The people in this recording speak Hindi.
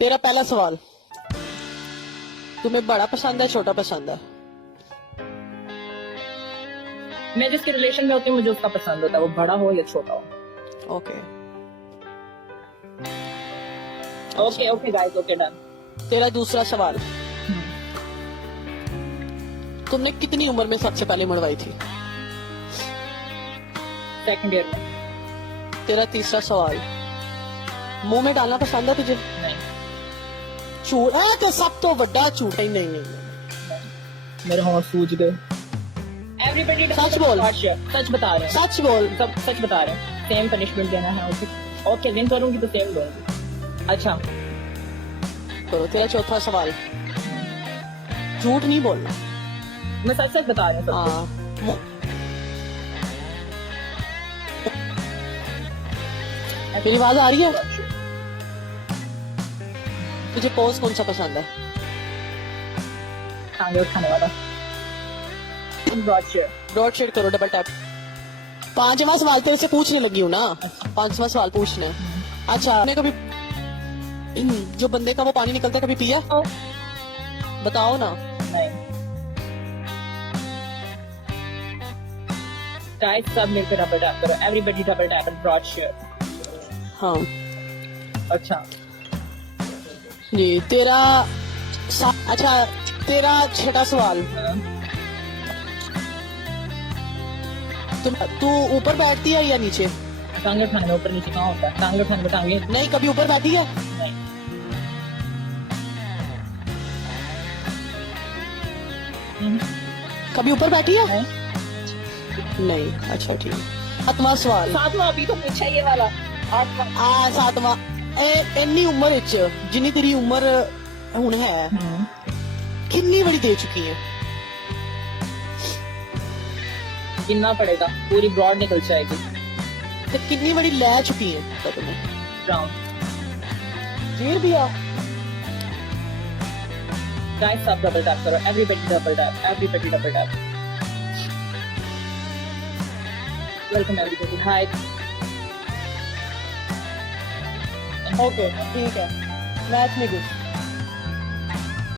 तेरा पहला सवाल, तुम्हें बड़ा पसंद है छोटा पसंद है? मैं जिसके रिलेशन में होती हूँ मुझे उसका पसंद होता है, वो बड़ा हो या छोटा हो। Okay okay okay guys, okay done. तेरा दूसरा सवाल, तुमने कितनी उम्र में सबसे पहले मरवाई थी? सेकंड ईयर में। तेरा तीसरा सवाल, मुंह में डालना पसंद है तुझे? नहीं झूठ तो सब तो बड़ा झूठ है। नहीं मेरे होंठ सूज गए। एवरीबॉडी सच बोल। सच बता रहे हैं, सच बोल। सब सच बता रहे हैं। सेम पनिशमेंट देना है उसे। ओके विन करूंगी तो सेम दूंगी। अच्छा तो तेरा चौथा सवाल, झूठ नहीं बोलना। मैं सच सच बता रही हूँ सबको। हाँ मेरी आवाज आ रही है? तुझे पोज कौन सा पसंद है? टांगे उठाने वाला। Broad share. ब्रॉड शेड करो, डबल टैप। पांचवा सवाल तेरे से पूछने लगी हूँ ना, पांचवा सवाल पूछना है। अच्छा, आपने कभी जो बंदे का वो पानी निकलता है कभी पिया? बताओ ना। नहीं गाइस सब मिलकर डबल टैप करो। Everybody double tap broad share. हाँ अच्छा जी तेरा अच्छा तेरा छठा सवाल, तू ऊपर बैठती है या नीचे? टांगे उठाने में ऊपर नीचे कहाँ होता है? टांगे उठाने में टांगे नहीं, कभी ऊपर बैठी है? नहीं। कभी ऊपर बैठी है? नहीं नहीं। अच्छा ठीक है। सातवां सवाल, सातवां अभी तो पूछा ये वाला। आठवां। सातवां, इन्नी उम्र विच जिन्नी तेरी उम्र हुण है किन्नी बड़ी दे चुकी है? कितना पड़ेगा? पूरी ब्रॉड निकल जाएगी। ते किन्नी बड़ी ले चुकी है पता तुम्हें? ब्राउन। 1,000 गाइस सब डबल टैप करो। Everybody double tap. Everybody double tap. Welcome everybody. Hi. Okay ठीक है, मैच में गुड।